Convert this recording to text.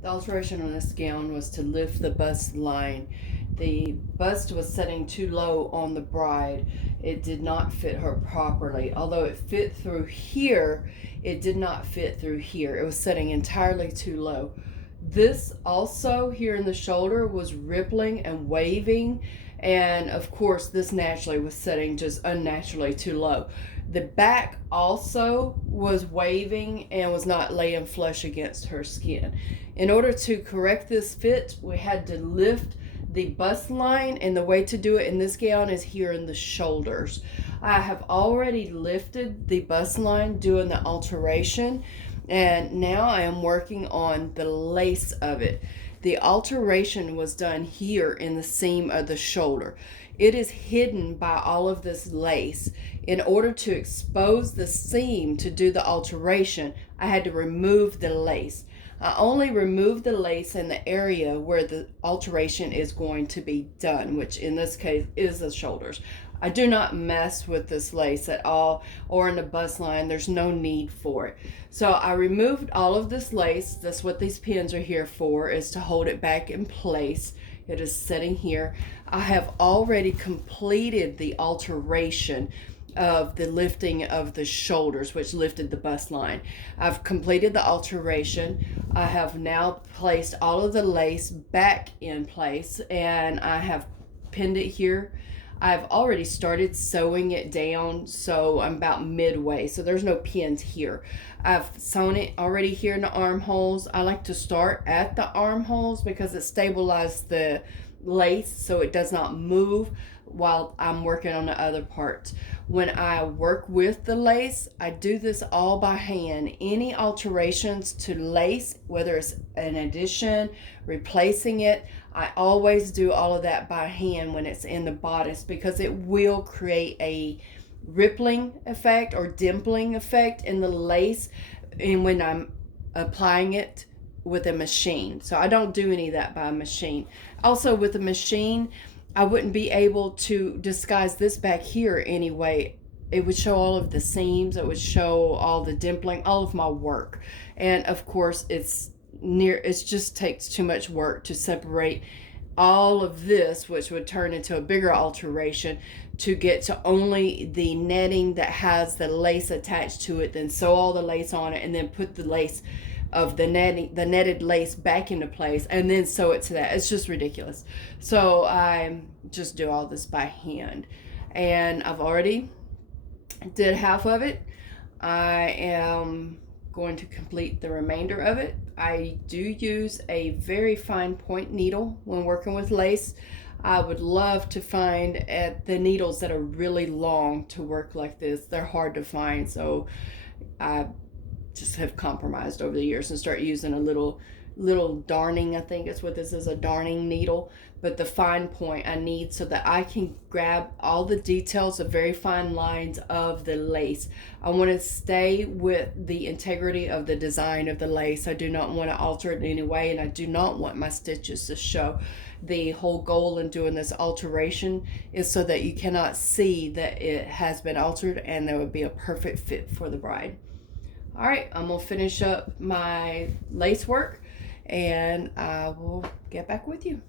The alteration on this gown was to lift the bust line. The bust was setting too low on the bride. It did not fit her properly. Although it fit through here, it did not fit through here. It was setting entirely too low. This also here in the shoulder was rippling and waving, and of course this naturally was setting just unnaturally too low. The back also was waving and was not laying flush against her skin. In order to correct this fit, we had to lift the bust line, and the way to do it in this gown is here in the shoulders. I have already lifted the bust line doing the alteration, and now I am working on the lace of it. The alteration was done here in the seam of the shoulder. It is hidden by all of this lace. In order to expose the seam to do the alteration, I had to remove the lace. I only remove the lace in the area where the alteration is going to be done, which in this case is the shoulders. I do not mess with this lace at all, or in the bust line. There's no need for it. So I removed all of this lace. That's what these pins are here for, is to hold it back in place. It is sitting here. I have already completed the alteration of the lifting of the shoulders, which lifted the bust line. I've completed the alteration. I have now placed all of the lace back in place, and I have pinned it here. I've already started sewing it down, so I'm about midway, so there's no pins here. I've sewn it already here in the armholes. I like to start at the armholes because it stabilizes the lace so it does not move while I'm working on the other parts. When I work with the lace, I do this all by hand. Any alterations to lace, whether it's an addition, replacing it, I always do all of that by hand when it's in the bodice, because it will create a rippling effect or dimpling effect in the lace, and when I'm applying it with a machine. So I don't do any of that by machine. Also with a machine, I wouldn't be able to disguise this back here anyway. It would show all of the seams, it would show all the dimpling, all of my work. And of course it just takes too much work to separate all of this, which would turn into a bigger alteration, to get to only the netting that has the lace attached to it, then sew all the lace on it, and then put the lace of the netted lace back into place, and then sew it to that. It's just ridiculous. So I just do all this by hand, and I've already did half of it. I am going to complete the remainder of it. I do use a very fine point needle when working with lace. I would love to find at the needles that are really long to work like this. They're hard to find, so I just have compromised over the years and start using a little darning. I think it's what this is, a darning needle. But the fine point I need so that I can grab all the details, the very fine lines of the lace. I want to stay with the integrity of the design of the lace. I do not want to alter it in any way, and I do not want my stitches to show. The whole goal in doing this alteration is so that you cannot see that it has been altered, and there would be a perfect fit for the bride. All right, I'm gonna finish up my lace work, and I will get back with you.